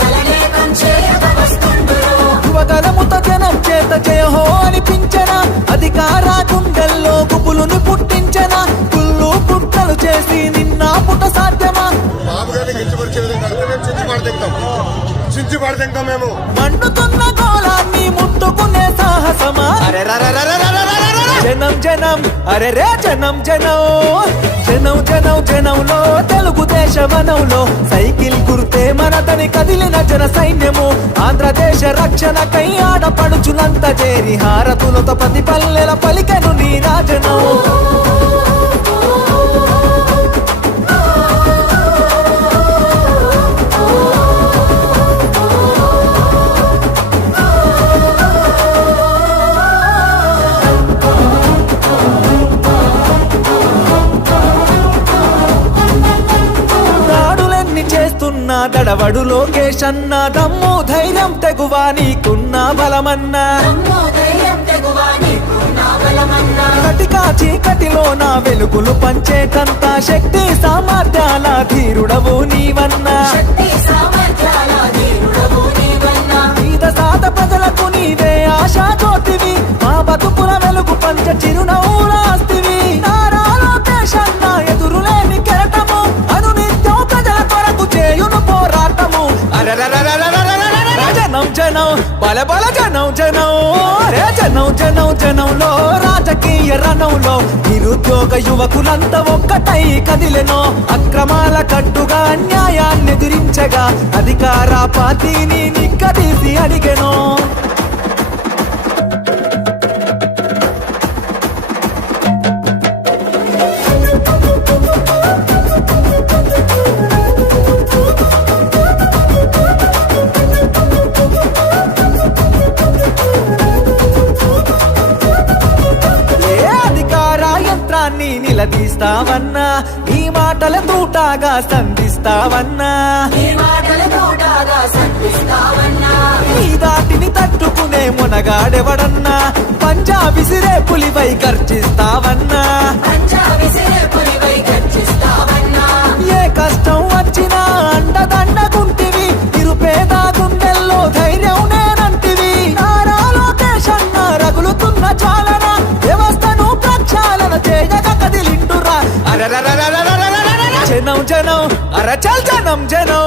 కలలేకం చేయక వస్తుండురో యువగలముత జనం చేత జయహో అనిపించన అధికార గుండెల్లో గుబులుని పుట్టించన కుళ్ళు కుట్రలు చేసి నిన్న పుట సాధ్యమా? మేము. మండుతున్న గోళాన్ని ముట్టుకునే సాహసమా? జనం జనం. అరే రే జనం. జనం జనం. తెలుగుదేశ వనంలో సైకిల్ గుర్తే మనతని కదిలిన జన సైన్యము. ఆంధ్రదేశ రక్షణకై ఆడపడుచులంత చేరి హారతులతో పది పల్లెల పలికని. దడవడు లోకేష్ అన్న. దమ్ము ధైర్యం తెగువా నీకున్న బలమన్నా. కటికా చీకటిలో నా వెలుగులు పంచేటంత శక్తి సామర్థ్యాల ధీరుడవు నీవన్నా. జనం జనం జనం రే జనం జనం జనంలో రాజకీయ రణంలో నిరుద్యోగ యువకులంతా ఒక్కటై కదిలెనో. అక్రమాల కట్టుగా అన్యాయాన్ని ఎదిరించగా అధికార పార్టీని నిక్కదీసి అడిగెనో. న్యాయాన్ని నిలదీస్తావన్నా నీ మాటల తూటాగా సంధిస్తావన్నా నీ దాటిని తట్టుకునే మునగాడెవడన్నా పంజాబిసిరే పులిపై ఖర్చి జనం జనం అరచల్ జనం జనం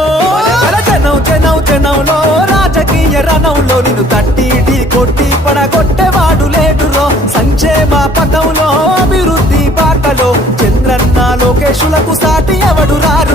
జనం జనం జనంలో రాజకీయ రణంలో నిన్ను తట్టి కొట్టి పడగొట్టేవాడు లేడురో సంక్షేమ పథంలో అభివృద్ధి బాటలో చంద్రన్న లోకేశులకు సాటి ఎవడు రారురో